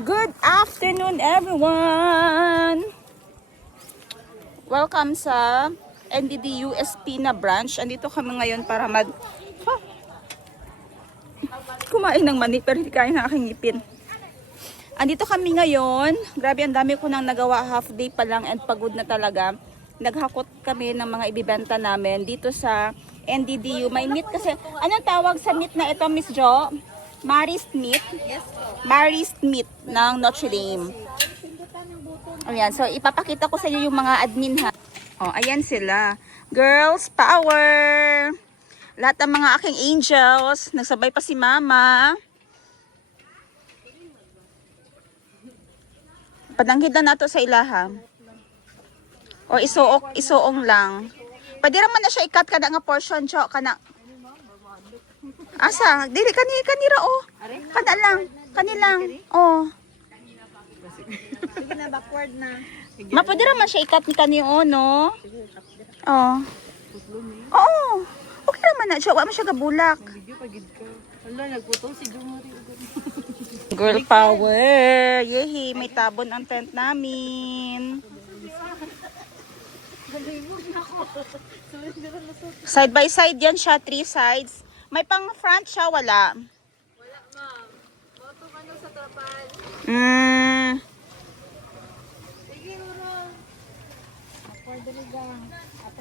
Good afternoon, everyone! Welcome sa NDDU Espina branch. Andito kami ngayon para kumain ng mani, pero hindi kain ng aking ngipin. Andito kami ngayon. Grabe, ang dami ko nang nagawa. Half day pa lang and pagod na talaga. Naghakot kami ng mga ibibenta namin dito sa NDDU. May meat kasi. Anong tawag sa meat na ito, Miss Jo? Marist meat? Yes po. Marist meat ng Notre Dame. Ayan, so ipapakita ko sa inyo yung mga admin ha. Oh, ayan sila. Girls power! Lahat ng mga aking angels. Nagsabay pa si Mama. Padanghid na nato sa ilaha. O isuong lang. Pwede raman na siya ikat kada nga portion, Jo. Kana. Asa? Dili kanira oh. Kanilang. Oh. Sige na, backward na. Mapwede raman siya ikat ni kanio, no? Oh. Oo. Okay raman na siya. Wa man siya gabulak. Video pagid ka. Wala, nagputong si Jumari. Girl power. Yehi, may tabon ang tent namin. Side by side yan siya, 3 sides. May pang front siya, wala. Wala, ma'am. Moto ka sa trapal. Sige, Uro. Backward na lang.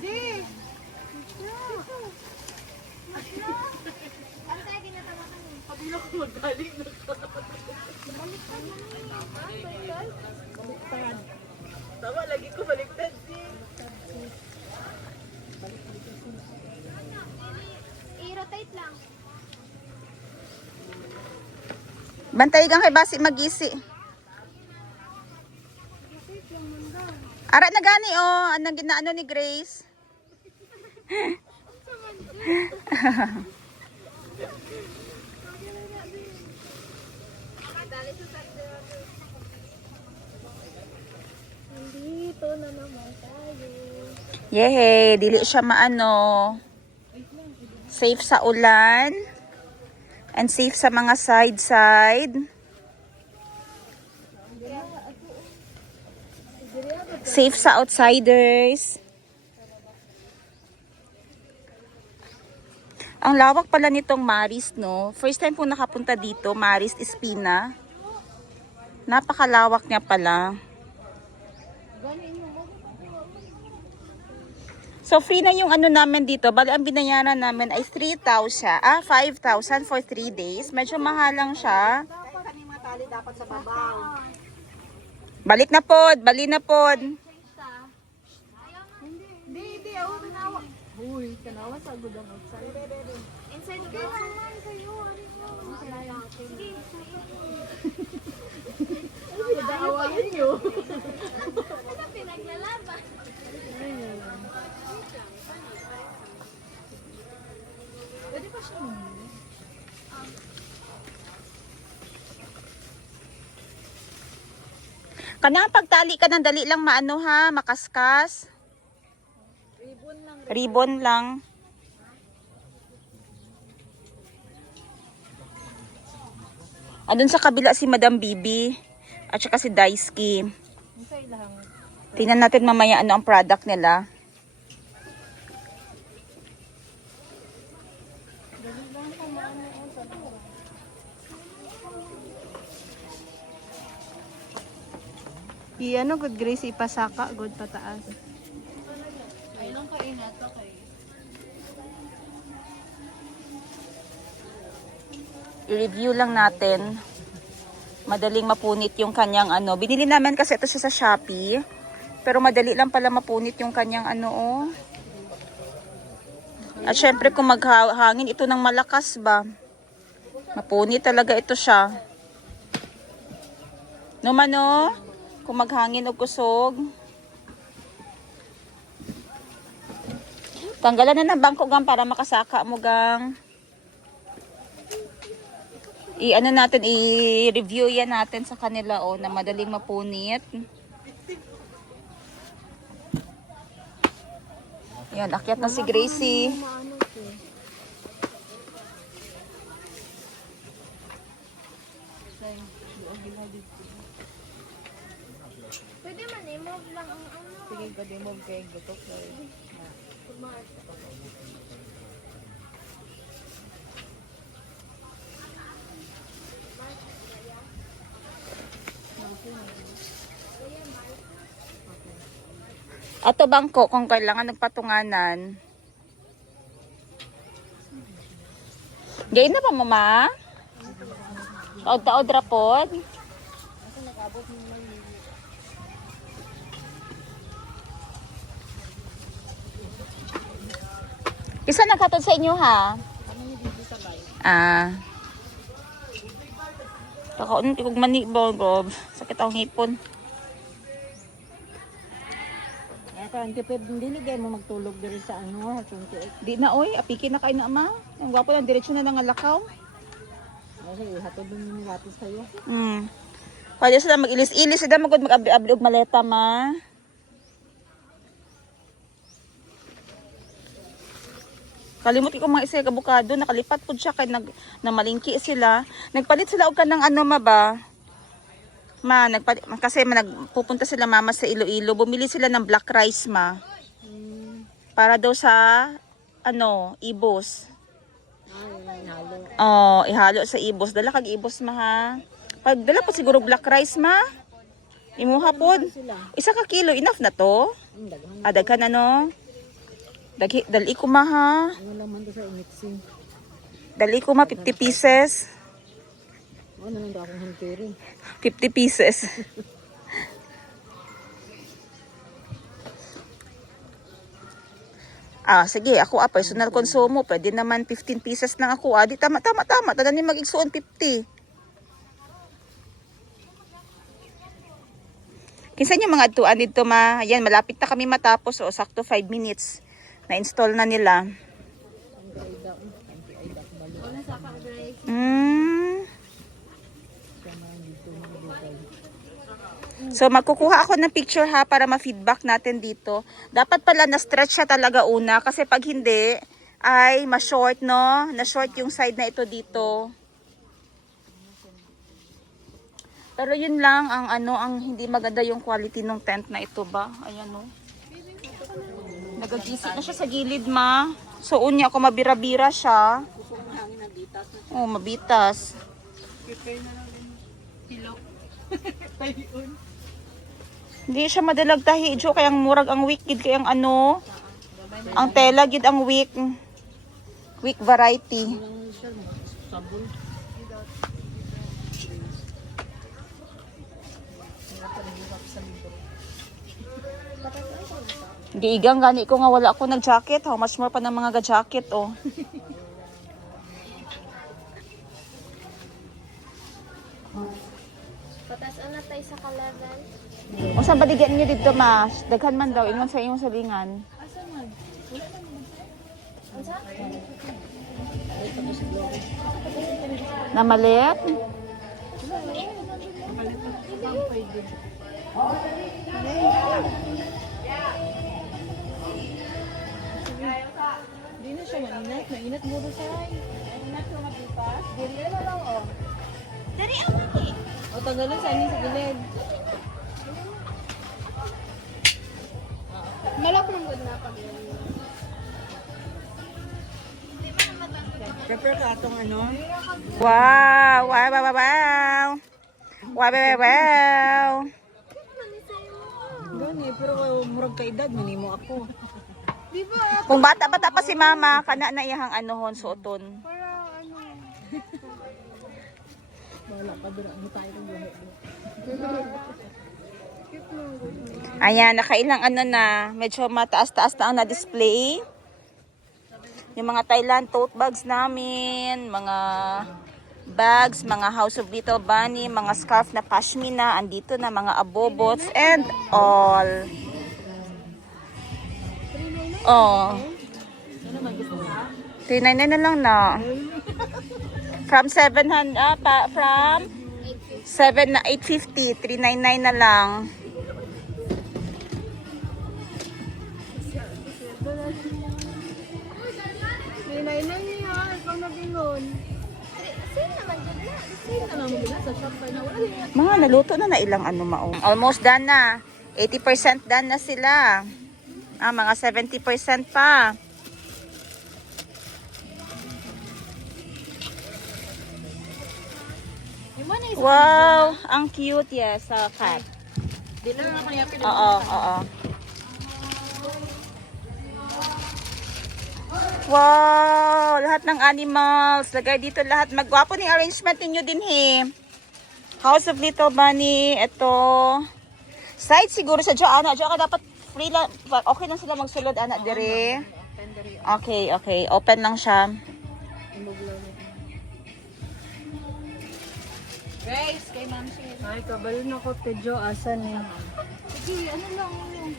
Di! Ano tayo ginatawakan mo? Kabila ko magaling na ka. Baliktad mo na. Baliktad. Tama, lagi ko baliktad. I-rotate lang. Bantay kang kay Basi Magisi. Ara na gani oh, anong ginaano ni Grace. Nandito na naman tayo. Yehey, dili siya maano. Safe sa ulan. And safe sa mga side. Safe sa outsiders. Ang lawak pala nitong Marist, no? First time po nakapunta dito, Marist Espina. Napakalawak niya pala. So free na yung ano namin dito. Bali ang binayaran namin ay 5,000 for 3 days. Medyo mahal lang siya. Dapat ang mga tali dapat sa babaw. Bali na pod. Hindi, ako tinawa. Uy, tanawa sa gudang outside. Inside the box. Kayo, Pinag-aawayan nyo. Ano pinaglalaban? Pwede pa siya mamili? Kanang pagtali ka ng dali lang maano ha, makaskas. Ribbon lang. Andun sa kabila si Madam Bibi at saka si Daisuke. Tingnan natin mamaya ano ang product nila. Ano, good Grace, ipasaka, good pataas. Ay, lang kainat pa kayo. I-review lang natin. Madaling mapunit yung kanyang ano. Binili namin kasi ito siya sa Shopee. Pero madali lang pala mapunit yung kanyang ano oh. At syempre kung maghangin ito ng malakas ba. Mapunit talaga ito siya. No mano? Kung maghangin o kusog. Tanggalan na ng bangko gang para makasaka mo gang. I-ano natin, i-review yan natin sa kanila oh, na madaling mapunit. Yan, akyat na si Gracie. Sige, gadi mo kay gutok. Ato bangko kung kailangan nagpatunganan. Gay na pa mama? Taod-taod rapod? Isa nakatod sa inyo ha? Ah. Kakaon kog mani bro. Sakit ang hipon. Kaya ang tipid dili gay mo magtulog diri sa ano, 28. Di na oy, apiki na kay na ama. Ang gwapo lang diretsyo na nga lakaw. Kasi hatod ni ratis tayo. Pwede sila mag-ilis-ilis, sila mag-abli-abli og maleta ma. Kalimot ko mga isa kabukado, nakalipat po siya kay namalingki sila. Nagpalit sila og kanang ano ma ba? Nagpalit kasi nagpupunta sila mama sa Iloilo. Bumili sila ng black rice ma. Para daw sa ano, ibos. Ihalo. Oh, ihalo sa ibos. Dala kag ibos ma ha. Pag dala po siguro black rice ma. Imuha pod. Isa ka kilo enough na to. Daghan ano. Dali ko ma ha. Ano lang man to sa mixing. Dali ko ma 50 pieces. Ano lang daw akong hantiri. 50 pieces. Sige, ako personal konsumo. Pwede naman 15 pieces lang ako. Di tama. Tanan ni mag-igsuon 50. Kinsa yung mga atuan dito ma? Ayan, malapit na kami matapos. O, sakto 5 minutes. Na-install na nila. So magkukuha ako ng picture ha para ma-feedback natin dito. Dapat pala na-stretch siya talaga una kasi pag hindi ay ma-short no. Na-short yung side na ito dito. Pero yun lang ang ang hindi maganda yung quality ng tent na ito ba. Ayan no. Nagagisi na siya sa gilid ma. So unya ako mabira-bira siya. Oh, mabitas. Hindi siya madalag tahi jo kaya ang murag ang weak gid kay ang ano. Ang tela gid ang weak. Weak variety. Sabon. Giigang gani ko nga wala ako nag-jacket. How much more pa ng mga ga-jacket oh. Patas-an na tayo sa ka-level. O saan baligyan niyo dito ma? Daghan man daw ingon sa inyong salingan. Asa man? Unsa? Na malit? Di na siya mainit. Mainit mo rin siya. Mainit siya mapipas. Dili na lang oh. Dari amani. O tagalon sa amin sa gilid. Malak ng good na pag Prepare ka atong ano? Wow! Wow! Wow! Wow! Wow! Wow! Wow! Wow! Gani, pero murag ka edad, manimo ako. Di ba? Kung bata-bata pa si mama, kana na iyang anuhon suoton. Para ano? Wala pa dira mo tayo ng buhay. Ayan, nakailang ano na, medyo mataas-taas na ang na-display. Yung mga Thailand tote bags namin, mga bags, mga House of Little Bunny, mga scarf na pashmina, andito na mga abobots and all. Oh. 399 na lang na. From 700 from 7 na 850, 399 na lang. Ninay-nay niya, ikaw na bingon. Sino naman dyan na? Sino na lang mo sa shop pa na wala. Mga naluto na ilang ano maong. Almost done na. 80% done na sila. Mga 70% pa. Yung man is Wow, ang cute, yes, sa cat. dinner na kaya Oo, oo. Wow, lahat ng animals. Lagay dito lahat. Magwapo ni arrangement ninyo din, he. House of Little Bunny. Ito. Side siguro sa Joanna. Joanna dapat free lang. Okay lang sila magsulod, anak, dire. Okay, okay. Open lang siya. Guys, kay Ma'am Shane. Ay, kabalo na ko, Tejo. Asan eh? Sige, ano lang yung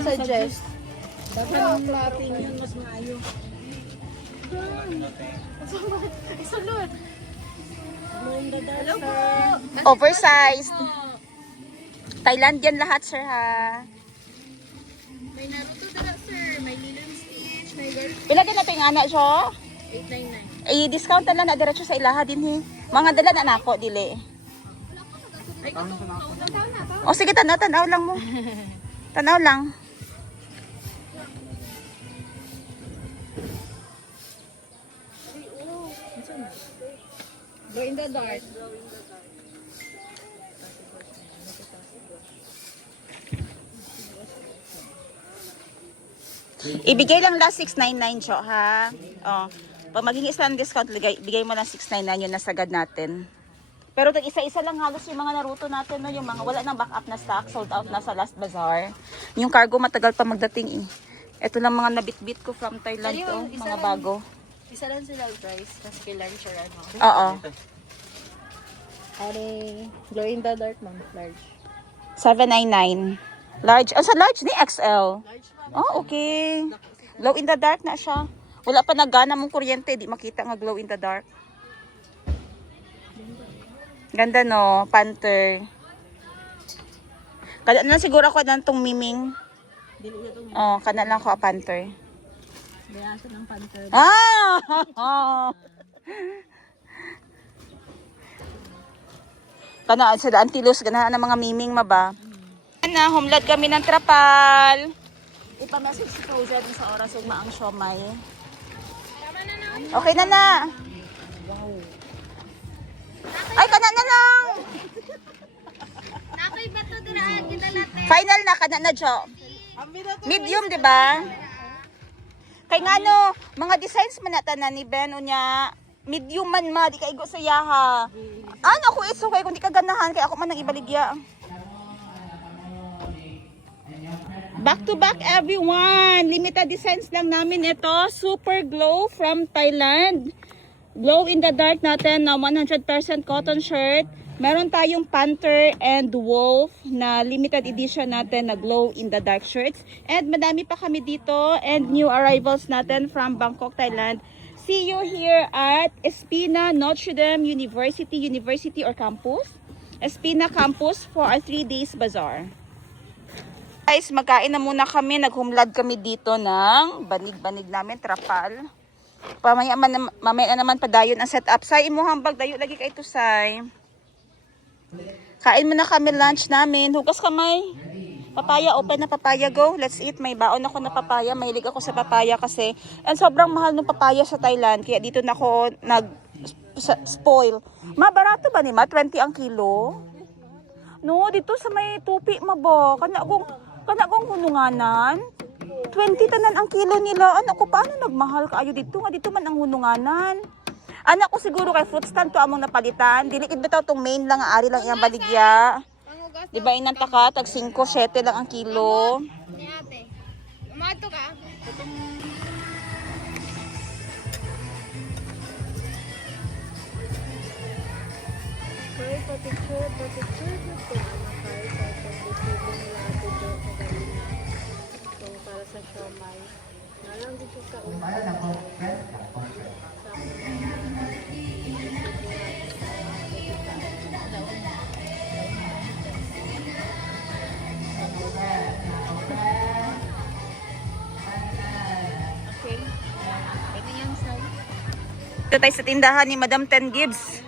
Suggest. dapat natin yun mas maayo. Isulod. Hello po. Oversized. Thailandian lahat, sir, ha? May Naruto dala, sir. May Lilo and Stitch. May Garfield. Pila din na pingana, Jo? 899. I-discount na lang na diretso sa ilaha din, he. Mga dala na nako, dili. O sige, tanaw lang mo. Tanaw lang. Glow in the dark. Ibigay lang last 699, Jo, ha? O, pag maging isang discount, bigay mo lang 699 yun na sagad natin. Pero tag isa-isa lang halos yung mga Naruto natin, no? Yung mga wala nang backup na stock, sold out na sa last bazaar. Yung cargo matagal pa magdating, eh. Ito lang mga nabit-bit ko from Thailand, to, mga bago. Isa lang sila price. Kasi kailan siya ano. Oo. Are, glow in the dark, ma'am. Large. 799. Large. Ang sa large ni XL. Oh, okay. Glow in the dark na siya. Wala pa nagana mong kuryente, di makita nga glow in the dark. Ganda, no? Panther. Kada na siguro ako na itong miming. Oh, kada lang ko a panther. Bayaso ng panther. Ah! Kanaan sila antilos, ganahan ng mga miming maba. Na, humlad kami ng trapal. Ipamessage si Rosa dun sa oras ugma ang siomay. Okay na na. Ay, kana na lang. Nakay ba ito dira? Ginalate. Final na, kana na, Jo. Medium, di ba? Kay nga no, mga designs man natanan ni Ben unya. Medium man ma, di kaigo sa yaha. Ano ko iso kay kung di ka ganahan, kay ako man nang ibaligya. Back to back everyone. Limited designs lang namin ito. Super Glow from Thailand. Glow in the dark natin na 100% cotton shirt. Meron tayong Panther and Wolf na limited edition natin na glow in the dark shirts. And madami pa kami dito and new arrivals natin from Bangkok, Thailand. See you here at Espina Notre Dame University or Campus. Espina Campus for our 3 days bazaar. Guys, magkain na muna kami. Naghumlad kami dito ng banig-banig namin, trapal. Mamaya na naman padayon ang setup. Say, imo hambag, dayo lagi kay ito, say. Kain muna kami lunch namin. Hugas kamay. Papaya, open na papaya, go. Let's eat. May baon ako na papaya. Mahilig ako sa papaya kasi. And sobrang mahal ng papaya sa Thailand. Kaya dito na ako nag-spoil. Ma, barato ba ni ma? 20 ang kilo? No, dito sa may tupi, ma ba? Kanagong hununganan. 20 tanan ang kilo nila. Anak ko, paano nagmahal kaayo dito? Nga dito man ang hununganan. Anak ko siguro kay fruit stand to among napalitan. Dilikid bitaw tong main lang, ari lang iyang baligya. Di ba inang taka, tag 5, 7 lang ang kilo. Ni ate. Umato ka? Kaya pa-picture dito. Kaya pa-picture nila ate Jo sa galina. So, para sa siomay. Nalang dito sa Okay. Ito tayo sa tindahan ni Madam Ten Gibbs.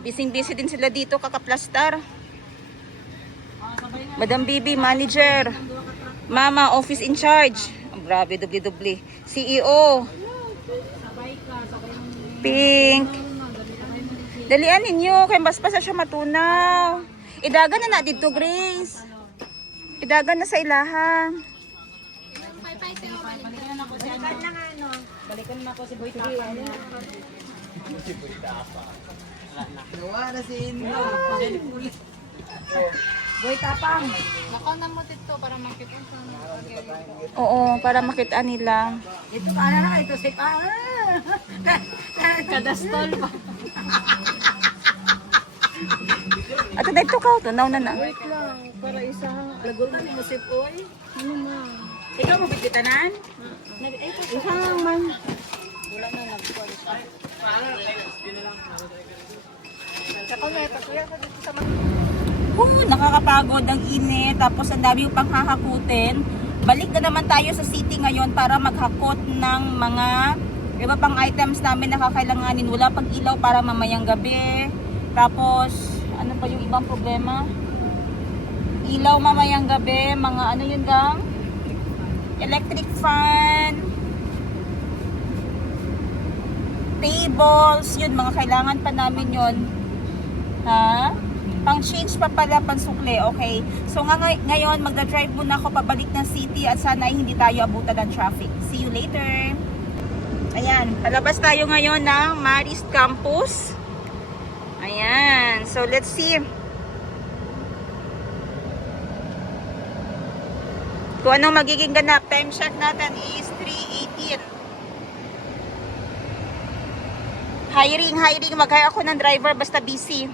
Busy din sila dito kakaplastar. Madam Bibi, manager. Mama, office in charge. Oh, grabe, dubli-dubli. CEO. Pink. Dalian ninyo, kay mas pa siya matunaw. Idagan na dito, Grace. Idagan na sa ilahan. Balikan na ako si Boy Tapang. Nawa na si Indo. Boy Tapang. Nakaw na mo dito para makita sa Oo, para makita nila. Ito ka na, ito si kadastol pa. At dito ka, tunaw na na. Wait lang, para isang Lagol na ni mo si Boy. ano man. Ikaw mo bititanan? Isang man. Wala na nag-call. Nakakapagod ang init, tapos ang dami pang hahakutin. Balik na naman tayo sa city ngayon para maghakot ng mga iba pang items namin na kakailanganin. Wala pang ilaw para mamayang gabi. Tapos, ano pa yung ibang problema? Ilaw mamayang gabi, mga ano yun gang? Electric fan, tables, yun, mga kailangan pa namin yun. Ha? Pang change pa pala, pansukle, okay? So ngayon, magdadrive muna ako pabalik ng city at sana ay hindi tayo abutan ng traffic. See you later! Ayan, palabas tayo ngayon ng Marist Campus. Ayan, so let's see. Kung anong magiging ganap, time check natin is 3:18. Hiring, mag-hire ako ng driver basta busy.